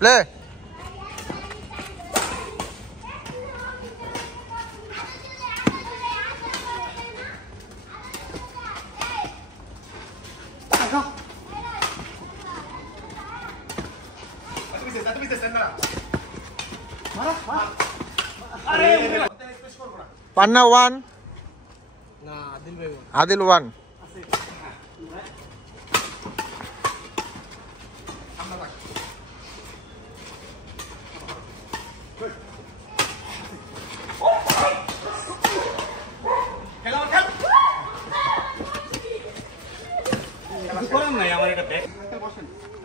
Play. পান্না 1 না আদিল ভাই আদিল 1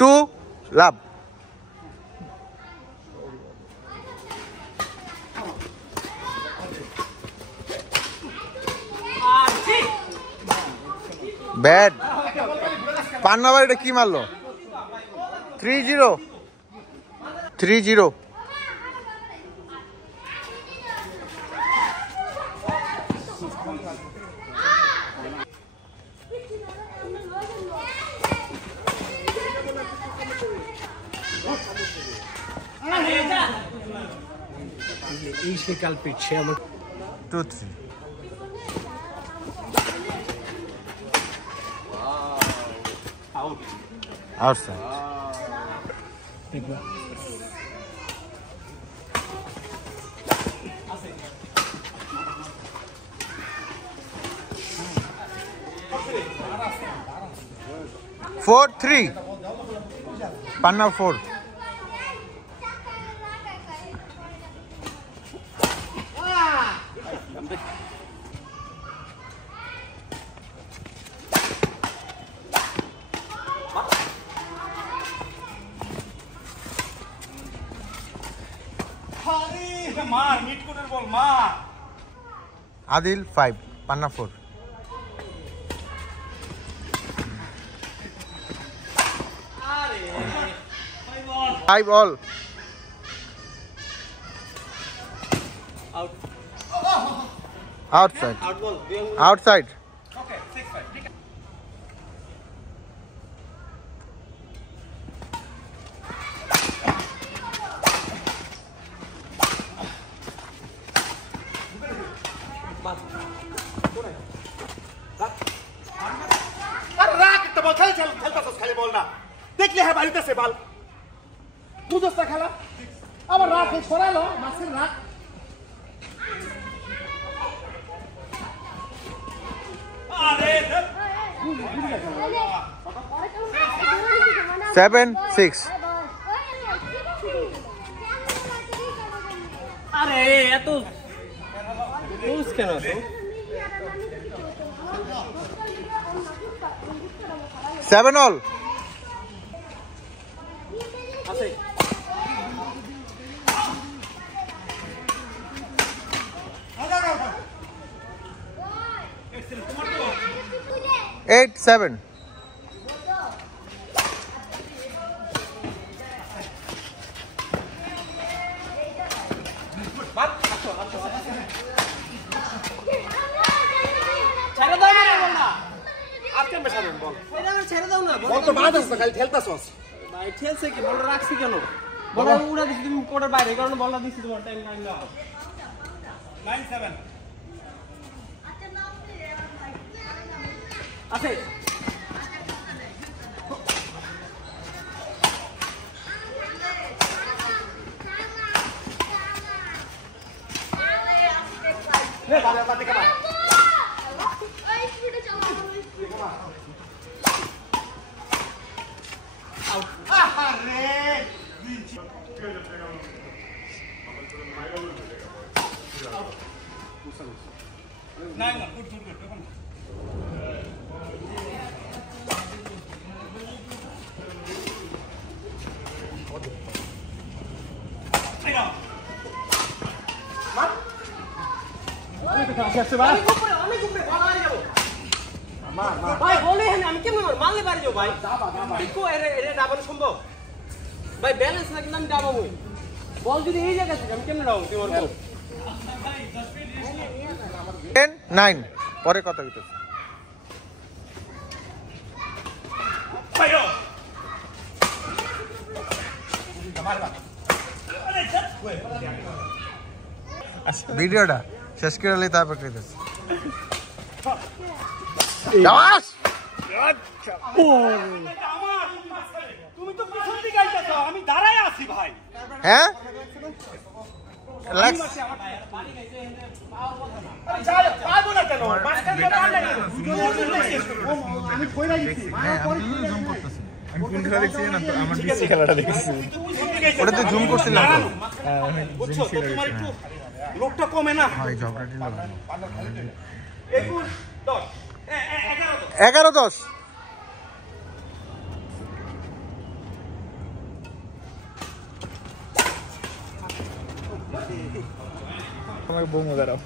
2 লাভ। Bat পান্না ভাই এটা কি মারলো? 3-0 3-0। এই সে কালপিট সে আমার 2-3 outside. 4-3 Panna 4. Adil 5 Panna 4. 5 all. Out. Outside. Out ball. Outside. Okay, 6-5. अरे राख तो बॉल खेलता तो खाली बॉल ना देख ले है बारिता से बॉल तू दोस्ता खेला अब राख छोड़ा लो मासिर राख 7-6. আরে এত লুজ কেন তো 7 all. আছে 8-7. ছেড়ে দাও না বলনা आपके में सारे बॉल এটা আমার ছেড়ে দাও না बॉल तो बाद में खाली खेलता सोस ভাই ঠেলছে কি বলটা রাখছি কেন বলটা উড়া দিছি তুমি কোর্টের বাইরে কারণ বলটা দিছি তোমার টাইম দাও 9-7 আছে ले बाले बाते करा ভাই বলে হ্যাঁ আমি কেমন মারলে পারি যাও ভাই ঠিক এরে ডাবল সম্ভব ভাই ব্যালেন্স না কিন্তু আমি ডাবাবো বল যদি এই জায়গা থেকে আমি কেমনে ডাবো তোমার বল 10-9 পরে কথা হইতেছে ভিডিওটা শেষ করে হলে তারপর কইতেছে তুমি তো পিছন দিকে আইতাছো, আমি দাঁড়ায় আছি ভাই। হ্যাঁ রিল্যাক্স আরে যাই পাবো না কেন? মাস্টার তো পার লাগে। আমি কইরা গেছি। আমি কোন খেলা দেখছি না তো আমার বিসি খেলাটা দেখছি ওটা তো জুম করছিলাম তো বুঝছো তো তোমার একটু লোকটা কমে না। ভাই ঝগড়াটি লাগলো 21 10 11-10 তোমাকে বমু দাঁড়াও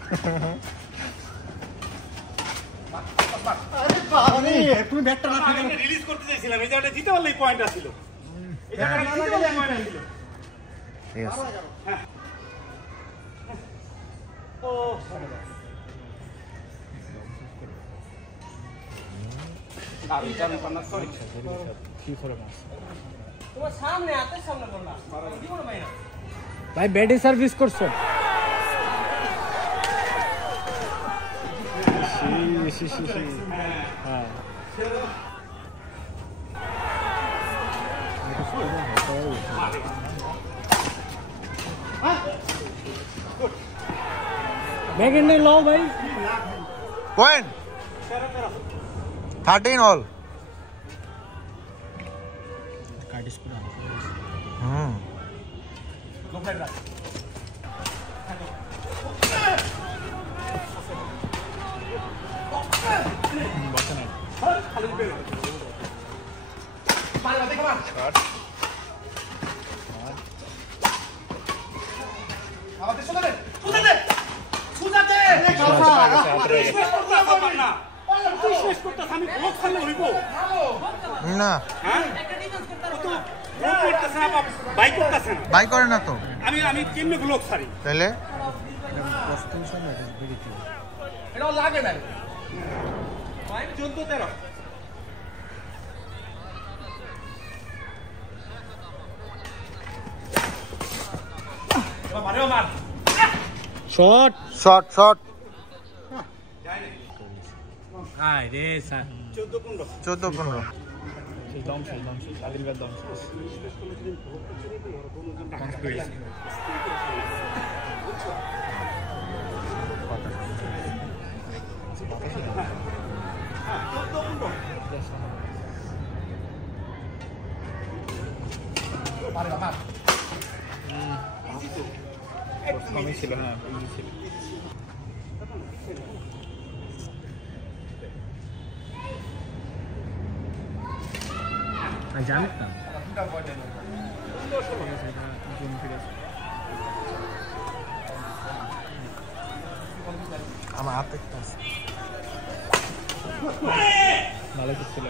তুমি ব্যাটটা না থাকে রিলিজ করতে চাইছিলাম, এই জায়গাটা জিতে পারলেই পয়েন্ট আসছিল। এই জায়গাটা জিতে পারলেই পয়েন্ট আসছিল। ঠিক আছে ও আমি জানি না, সরি কি করে মাস তোমার সামনে হাতের সামনে বললা কি বলো ভাই না ভাই ব্যাটে সার্ভিস করছো হ্যাঁ ব্যাগেন্ড লাও ভাই পয়েন্ট 13 all কাটিস পুরা হুম না বাই করে না তো আমি কেমনে ব্লক ছাড়ি তাহলে এটাও লাগে না 14-13 শট শট শট আয় রে স্যার 14-15 দম স্বাধীনকার দম কমই ছিল হ্যাঁ ছিল জানিস না আমার হাতে ভালো ছিল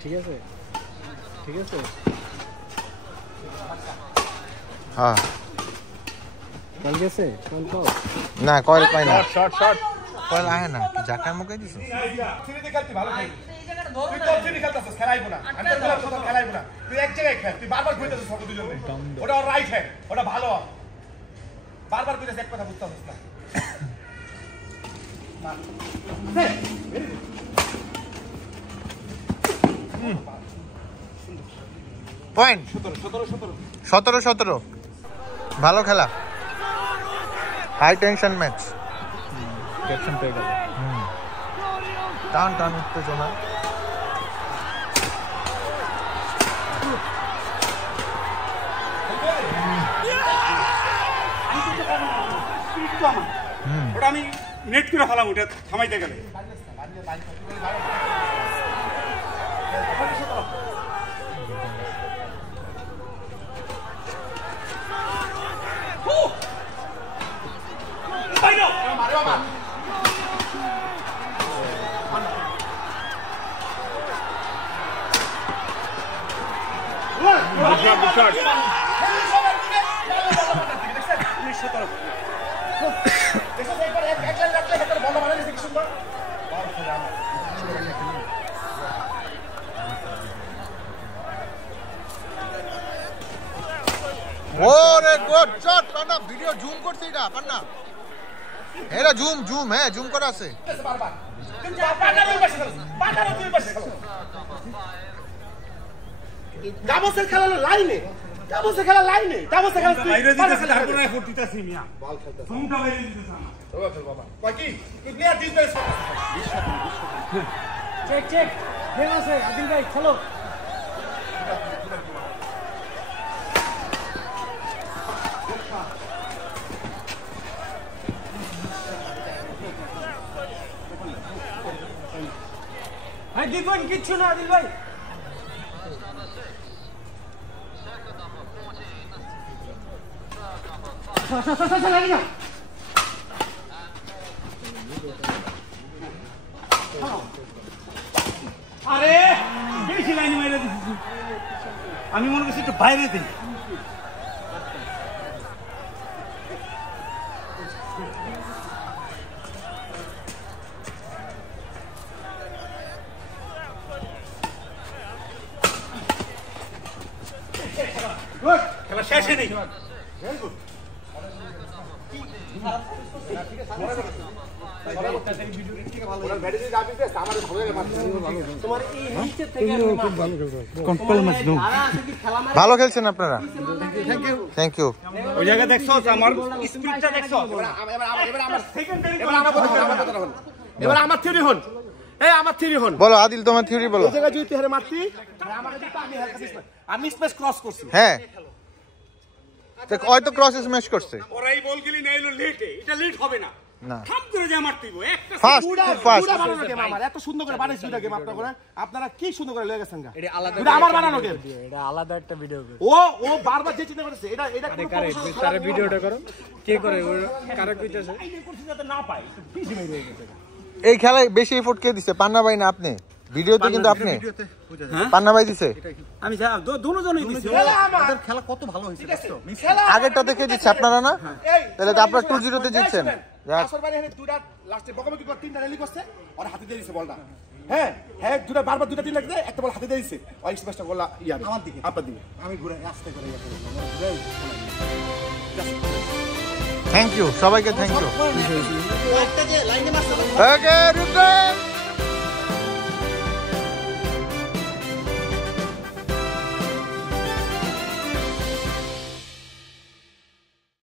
ঠিক আছে ঠিক আছে হ্যাঁ চল গেছে চল তো না কয়েল পাই না শট শট কয়েল আহে না জাকার মুখে দিছো ফ্রিতে খেলতে ভালো খেলি তুই তো ফ্রি খেলতেছিস খেলাইবো না আমি তো বললাম তোর খেলাইবো না তুই এক জায়গায় খেল তুই বারবার কইতেছিস সব দুজনে ওটা রাইট হ্যান্ড ওটা ভালো বারবার কইতেছিস এক কথা বুঝতাছিস না পয়েন্ট 17-17 ভালো খেলা হাই টেনশন ম্যাচ ক্যাপশন পেয়ে গেল টান টান উত্তেজনা ওটা আমি নেট করে ফেলাম ওটা থামাইতে গেলে ওরে গুড শট পান্না ভিডিও জুম করছি এটা পান্না এটা জুম হ্যাঁ জুম করা আছে বারবার কিন্তু পাটার ওই পাশে পাটার ওই পাশে গামসের খেলা লাইনে গামসের খেলা লাইনে গামসের খেলা বাইরে দিতেছে তারপর না ফুটিতাছি মিয়া বল খেলতে ফোনটা বাইরে দিতেছ না ওরে খেল বাবা কই কি তুই প্লেয়ার দিস দেস চেক ঠিক আছে আদিল ভাই চলো ভাই দিবেন কিচ্ছু না আদিল ভাই লাগি না আরে বেশি লাইন মেরে দিছি আমি মনে করছি একটু বাইরে দিই খেলা শেষে নেই ভালো খেলছেন আপনারা থ্যাংক ইউ ওই জায়গায় দেখছো আমার স্পিডটা দেখছো এবার আমার থিওরি হন এই আমার থিওরি হন বলো আদিল তোমার থিওরি বলো এই জায়গায় যদি তুই হেরে মারতি আমাকে দিতে আমি হেলকা দিস আমি স্পেস ক্রস করছি হ্যাঁ হয়তো ক্রস স্ম্যাশ করছে ওরাই বল গেলি না এলো লেটে এটা লেট হবে না না থাম করে যা মারতিব একটা ফাস্ট ফাস্ট পুরা বানানো গেম আমার এত সুন্দর করে বানাইছি দুইটা গেম আপনারা কি সুন্দর করে লয়ে গেছেন গা এটা আলাদা আমার বানানো গেম এটা আলাদা একটা ভিডিও ও বারবার যে চিন্তা করতেছে এটা তারে ভিডিওটা করো কে করে কারে কইতাছে এই করছি যাতে না পাই একটু বেশি মেরে হয়ে গেছে এই খেলায় বেশি এফোর্ট কে দিছে পান্না ভাই না আপনি ভিডিওতে কিন্তু আপনি পান্না ভাই দিছে আমি যা দুজনই দিছি আমাদের খেলা কত ভালো হইছে আগেরটা দেখে দিচ্ছে আপনারা না তাহলে তো আপনারা 2-0 তে জিতছেন আসর বাড়ি এখানে দুইটা লাস্টে বকবকি করে তিনটা র্যালি করছে আর হাতে দিয়ে দিছে বলটা হ্যাঁ হ্যাঁ দুইটা বারবার দুইটা তিন লাগছে একটা বল হাতে দিয়ে দিছে ওই স্পেসটা গোল ইয়া আমার দিকে আপনার দিকে আমি ঘুরে আস্তে করে থ্যাংক ইউ সবাইকে থ্যাংক ইউ একটা যে লাইনে মারছে ওকে রুদ্র